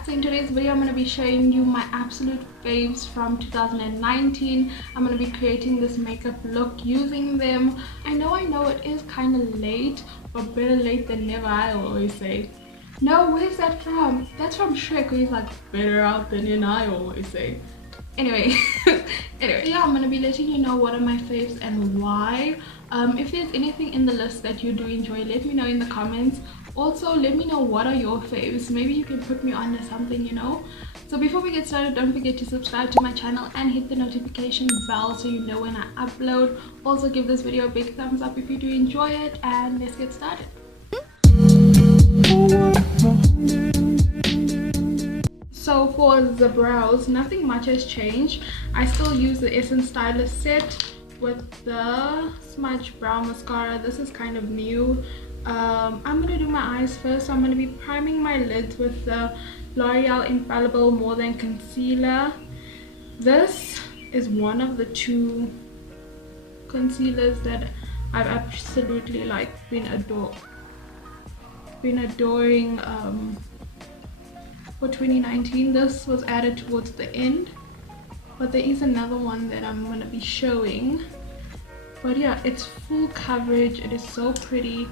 back. So in today's video I'm going to be showing you my absolute faves from 2019. I'm going to be creating this makeup look using them. I know it is kind of late, but better late than never, I always say. No, where's that from? That's from Shrek, where he's like, better out than in, I always say. Anyway, yeah, I'm gonna be letting you know what are my faves and why. If there's anything in the list that you do enjoy, let me know in the comments. Also, let me know what are your faves. Maybe you can put me on to something, you know. So before we get started, don't forget to subscribe to my channel and hit the notification bell so you know when I upload. Also, give this video a big thumbs up if you do enjoy it, and let's get started. So for the brows, nothing much has changed. I still use the Essence Stylist set with the Smudge Brow Mascara. This is kind of new. I'm gonna do my eyes first. So I'm gonna be priming my lids with the L'Oreal Infallible More Than Concealer. This is one of the two concealers that I've absolutely like been adoring for 2019. This was added towards the end, but there is another one that I'm going to be showing. But yeah, it's full coverage. It is so pretty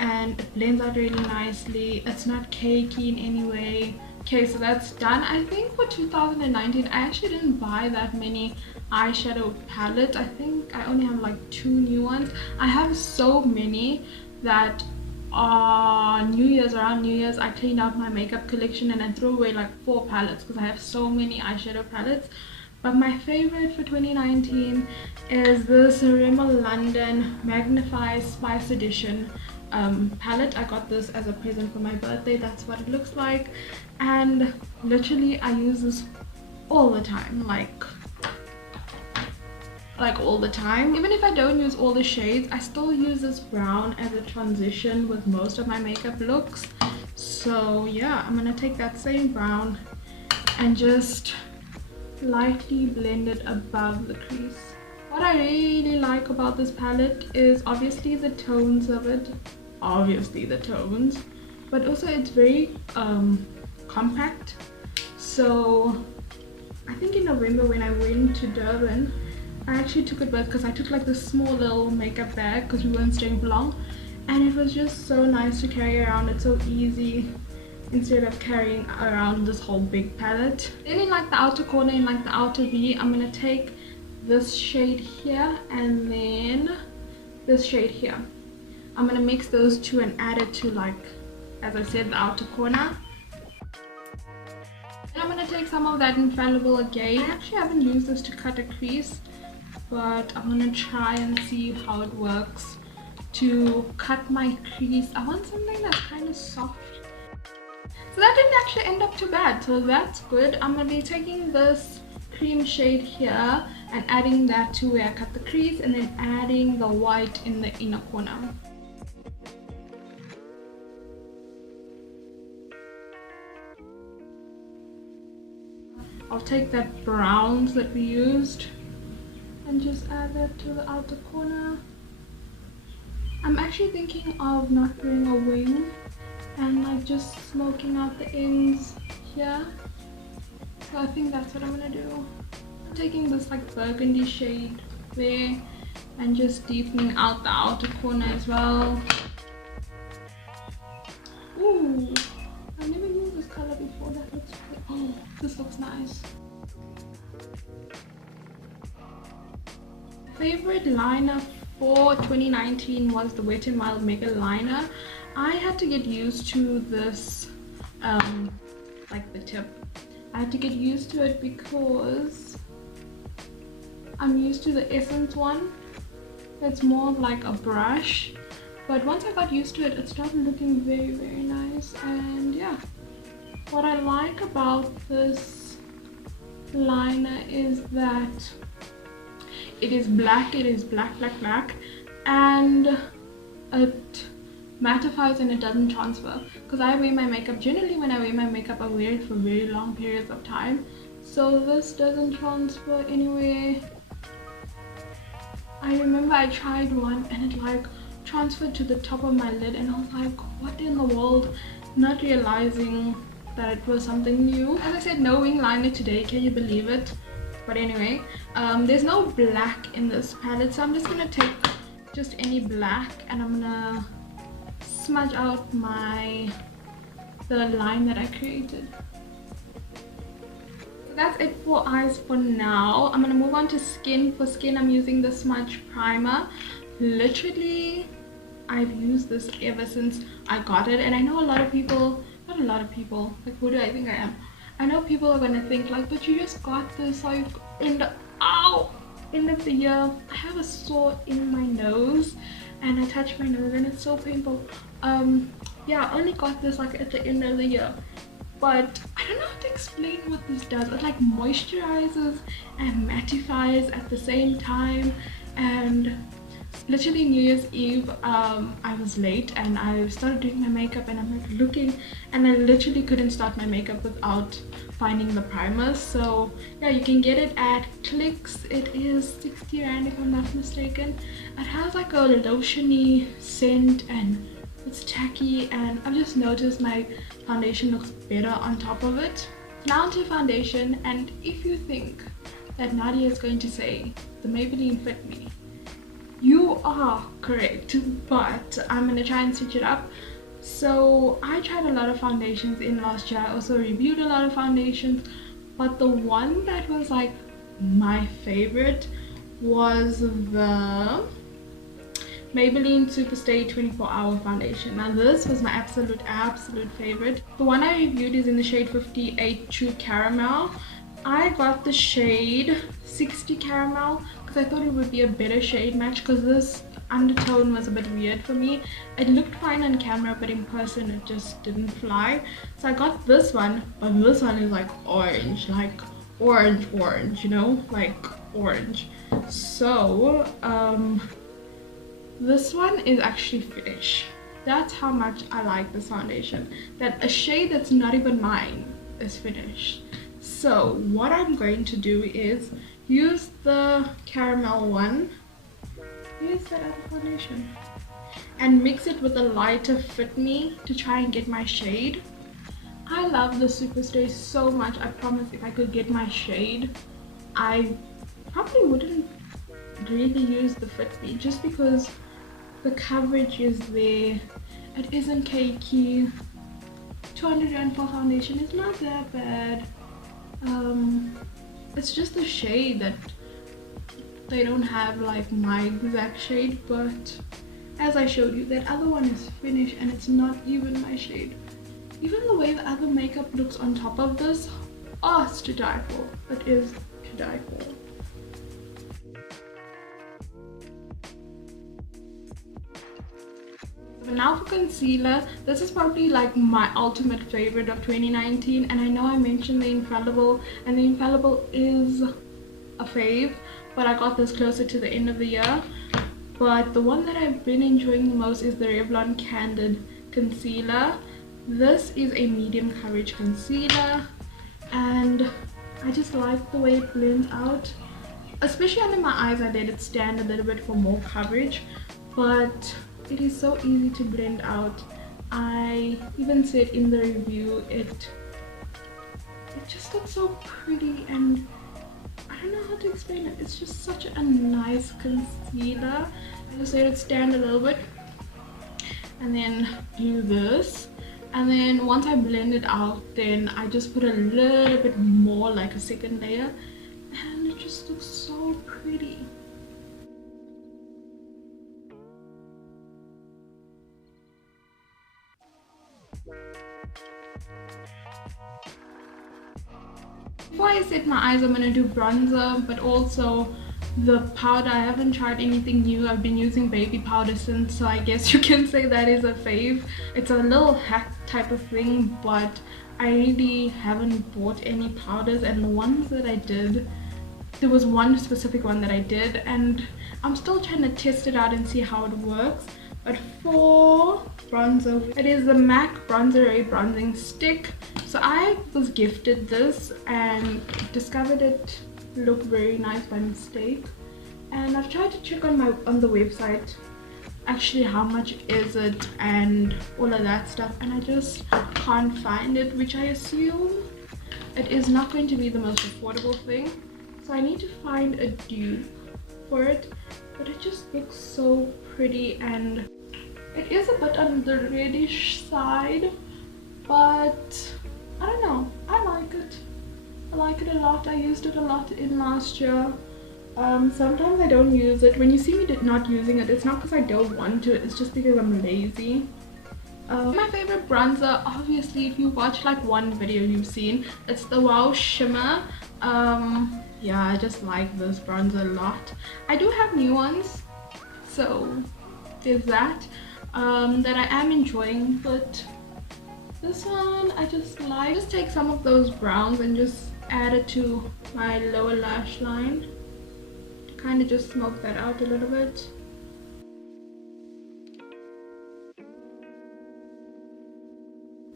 and it blends out really nicely. It's not cakey in any way. Okay, so that's done. I think for 2019 I actually didn't buy that many eyeshadow palettes. I think I only have like 2 new ones. I have so many that around New Year's I cleaned out my makeup collection and I threw away like 4 palettes because I have so many eyeshadow palettes. But my favorite for 2019 is this Rimmel London Magnif'eyes Spice Edition palette. I got this as a present for my birthday. That's what it looks like, and literally I use this all the time, like all the time. Even if I don't use all the shades, I still use this brown as a transition with most of my makeup looks. So yeah, I'm gonna take that same brown and just lightly blend it above the crease. What I really like about this palette is obviously the tones of it, but also it's very compact. So I think in November when I went to Durban, I actually took it back because I took like this small little makeup bag because we weren't staying for long, and it was just so nice to carry around. It's so easy instead of carrying around this whole big palette. Then in like the outer corner, in like the outer V, I'm gonna take this shade here and then this shade here. I'm gonna mix those two and add it to, like, as I said, the outer corner. Then I'm gonna take some of that Infallible again. I actually haven't used this to cut a crease, but I'm gonna try and see how it works to cut my crease. I want something that's kind of soft. So that didn't actually end up too bad, so that's good. I'm gonna be taking this cream shade here and adding that to where I cut the crease, and then adding the white in the inner corner. I'll take that browns that we used and just add that to the outer corner. I'm actually thinking of not doing a wing and like just smoking out the ends here. So I think that's what I'm gonna do. I'm taking this like burgundy shade there and just deepening out the outer corner as well. Ooh, I've never used this color before. That looks good. Oh, this looks nice. Favorite liner for 2019 was the Wet n Wild Megaliner. I had to get used to this, like the tip. I had to get used to it because I'm used to the Essence one. It's more of like a brush. But once I got used to it, it started looking very, very nice. And yeah, what I like about this liner is that it is black. It is black, and it mattifies and it doesn't transfer. Because I wear my makeup, generally when I wear my makeup, I wear it for very long periods of time. So this doesn't transfer anywhere. I remember I tried one and it like transferred to the top of my lid, and I was like, what in the world? Not realizing that it was something new. As I said, no wing liner today, can you believe it? But anyway, there's no black in this palette, so I'm just gonna take just any black and I'm gonna smudge out the line that I created. That's it for eyes for now. I'm gonna move on to skin. For skin, I'm using the Smudge Primer. Literally, I've used this ever since I got it, and I know a lot of people, not a lot of people, like who do I think I am? I know people are gonna think like, but you just got this like in the end of the year. I have a sore in my nose and I touched my nose and it's so painful. Yeah, I only got this like at the end of the year, but I don't know how to explain what this does. It like moisturizes and mattifies at the same time. And literally New Year's Eve, I was late and I started doing my makeup and I'm like looking, and I literally couldn't start my makeup without finding the primer. So yeah, you can get it at Clicks. It is 60 rand if I'm not mistaken. It has like a lotiony scent and it's tacky, and I've just noticed my foundation looks better on top of it. Now onto foundation, and if you think that Nadia is going to say the Maybelline fit me, you are correct, but I'm gonna try and switch it up. So I tried a lot of foundations in last year. I also reviewed a lot of foundations, but the one that was like my favorite was the Maybelline Superstay 24-hour foundation. Now this was my absolute favorite. The one I reviewed is in the shade 58 True Caramel. I got the shade 60 Caramel because I thought it would be a better shade match, because this undertone was a bit weird for me. It looked fine on camera, but in person it just didn't fly. So I got this one, but this one is like orange, like orange, you know, like orange. So this one is actually Finish. That's how much I like this foundation, that a shade that's not even mine is Finish. So what I'm going to do is use the caramel one, use that other foundation, and mix it with a lighter Fit Me to try and get my shade. I love the Superstay so much. I promise if I could get my shade, I probably wouldn't really use the Fit Me, just because the coverage is there. It isn't cakey. 200 rand for foundation is not that bad. It's just a shade that they don't have like my exact shade, but as I showed you, that other one is Finish and it's not even my shade. Even the way the other makeup looks on top of this, oh, it's to die for. It is to die for. But now for concealer, this is probably like my ultimate favorite of 2019, and I know I mentioned the Infallible, and the Infallible is a fave, but I got this closer to the end of the year. But the one that I've been enjoying the most is the Revlon Candid concealer. This is a medium coverage concealer and I just like the way it blends out. Especially under my eyes, I let it stand a little bit for more coverage, but it is so easy to blend out. I even said in the review, it just looks so pretty, and I don't know how to explain it. It's just such a nice concealer. I just let it stand a little bit and then do this, and then once I blend it out, then I just put a little bit more, like a second layer, and it just looks so pretty. Before I set my eyes, I'm going to do bronzer, but also the powder. I haven't tried anything new. I've been using baby powder since, so I guess you can say that is a fave. It's a little hack type of thing, but I really haven't bought any powders, and the ones that I did, there was one specific one that I did, and I'm still trying to test it out and see how it works. But for bronzer, it is the MAC Brozeray bronzing stick. So I was gifted this and discovered it looked very nice by mistake, and I've tried to check on the website. actually how much is it and all of that stuff, and I just can't find it, which I assume it is not going to be the most affordable thing. So I need to find a dupe for it, but it just looks so pretty, and it is a bit on the reddish side, but I don't know, I like it. I like it a lot. I used it a lot in last year. Sometimes I don't use it. When you see me not using it, it's not because I don't want to, it's just because I'm lazy. My favorite bronzer, obviously if you watch like one video you've seen, it's the Wow Shimmer. Yeah, I just like this bronzer a lot. I do have new ones, so there's that that I am enjoying, but this one I just like. Just take some of those browns and just add it to my lower lash line to kind of just smoke that out a little bit.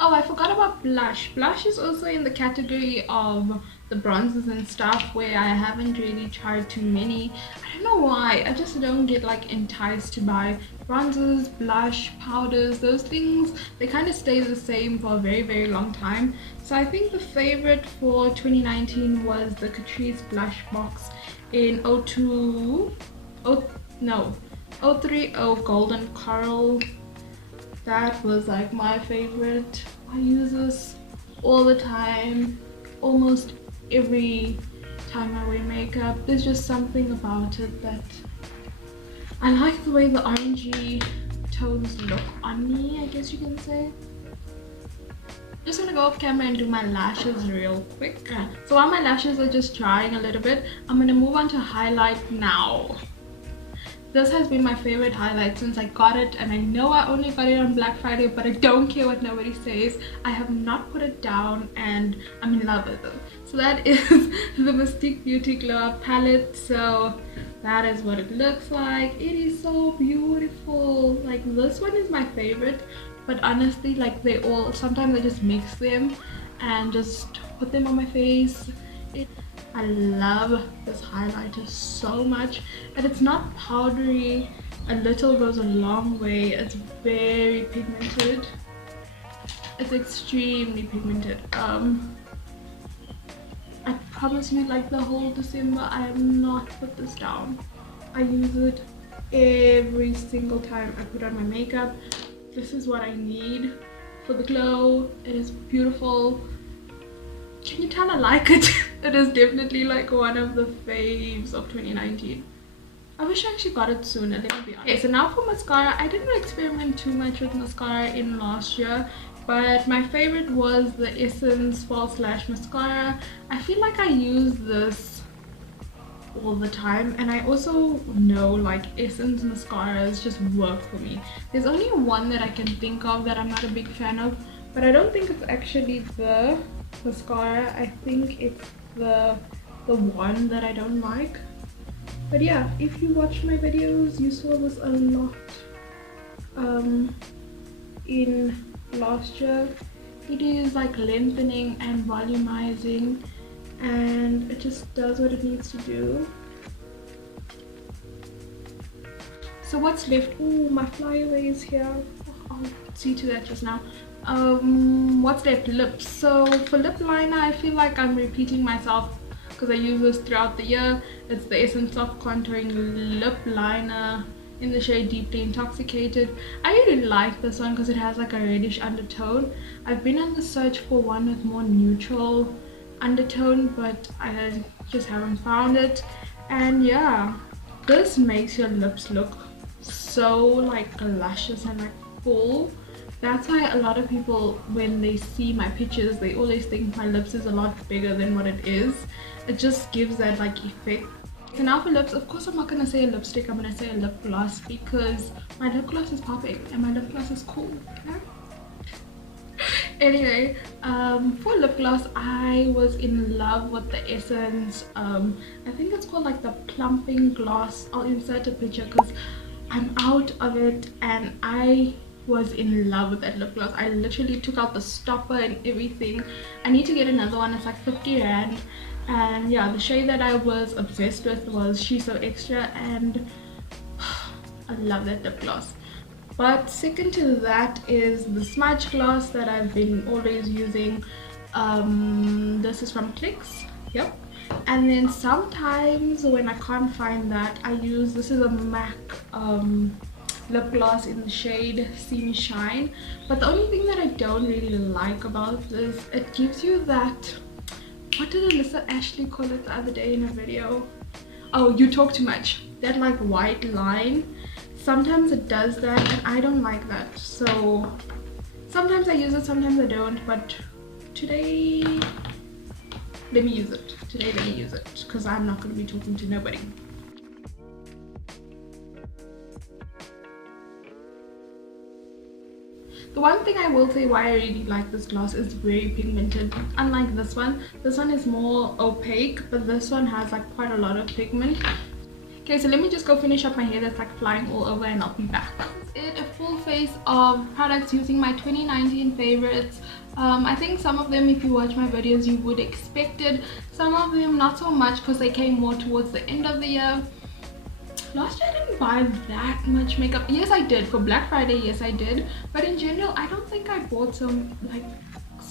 Oh, I forgot about blush. Blush is also in the category of the bronzers and stuff where I haven't really tried too many. I don't know why, I just don't get like enticed to buy bronzers, blush, powders. Those things, they kind of stay the same for a very long time. So I think the favorite for 2019 was the Catrice blush box in 030 Golden Coral. That was like my favorite. I use this all the time, almost every time I wear makeup. There's just something about it that I like, the way the orangey tones look on me, I guess you can say. Just gonna go off camera and do my lashes real quick. So while my lashes are just drying a little bit, I'm gonna move on to highlight now. This has been my favorite highlight since I got it, and I know I only got it on Black Friday, but I don't care what nobody says. I have not put it down and I'm in love with it. So that is the Mystique Beauty Glow Up palette. So that is what it looks like. It is so beautiful. Like, this one is my favorite, but honestly, like, they all, sometimes I just mix them and just put them on my face. I love this highlighter so much, and it's not powdery. A little goes a long way. It's very pigmented. It's extremely pigmented. I promise you, like, the whole December I have not put this down. I use it every single time I put on my makeup. This is what I need for the glow. It is beautiful. Can you tell I like it? It is definitely like one of the faves of 2019. I wish I actually got it sooner, let me be honest. Okay, so now for mascara. I didn't experiment too much with mascara in last year, but my favorite was the Essence False Lash Mascara. I feel like I use this all the time, and I also know like Essence mascaras just work for me. There's only one that I can think of that I'm not a big fan of, but I don't think it's actually the mascara. I think it's the one that I don't like. But yeah, if you watch my videos, you saw this a lot in last year. It is like lengthening and volumizing, and it just does what it needs to do. So what's left? Oh, my flyaway is here. I'll see to that just now. What's left? Lips. So for lip liner, I feel like I'm repeating myself because I use this throughout the year. It's the Essence Soft Contouring Lip Liner in the shade Deeply Intoxicated. I really like this one because it has like a reddish undertone. I've been on the search for one with more neutral undertone, but I just haven't found it. And yeah, this makes your lips look so like luscious and like full. That's why a lot of people, when they see my pictures, they always think my lips is a lot bigger than what it is. It just gives that like effect. So now for lips, of course I'm not gonna say a lipstick, I'm gonna say a lip gloss, because my lip gloss is popping and my lip gloss is cool. Okay? Anyway, for lip gloss, I was in love with the Essence, I think it's called like the Plumping gloss. I'll insert a picture because I'm out of it, and I was in love with that lip gloss. I literally took out the stopper and everything. I need to get another one. It's like 50 rand. And yeah, the shade that I was obsessed with was She's So Extra, and I love that lip gloss. But second to that is the smudge gloss that I've been always using. This is from Clicks. Yep. And then sometimes when I can't find that, I use, this is a MAC lip gloss in the shade See Me Shine. But the only thing that I don't really like about this, it gives you that, what did Alyssa Ashley call it the other day in a video? Oh, you talk too much. That like white line. Sometimes it does that and I don't like that. So sometimes I use it, sometimes I don't. But today, let me use it. Today, let me use it. Because I'm not going to be talking to nobody. The one thing I will say why I really like this gloss is very pigmented. Unlike this one is more opaque, but this one has like quite a lot of pigment. Okay, so let me just go finish up my hair that's like flying all over and I'll be back. It's a full face of products using my 2019 favorites. I think some of them, if you watch my videos, you would expect it. Some of them not so much because they came more towards the end of the year. Last year I didn't buy that much makeup. Yes, I did. For Black Friday, yes, I did. But in general, I don't think I bought so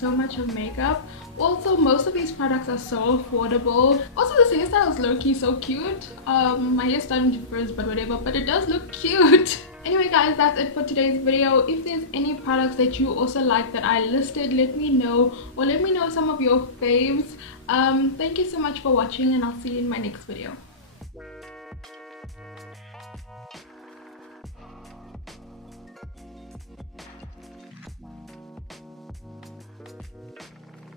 much of makeup. Also, most of these products are so affordable. Also, this hairstyle is low-key so cute. My hair's starting to frizz, but whatever. But it does look cute. Anyway, guys, that's it for today's video. If there's any products that you also like that I listed, let me know. Or let me know some of your faves. Thank you so much for watching, and I'll see you in my next video.